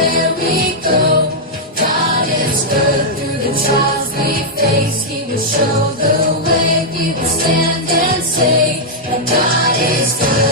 where we go. God is good through the trials we face. He will show the way. We will stand and say that God is good.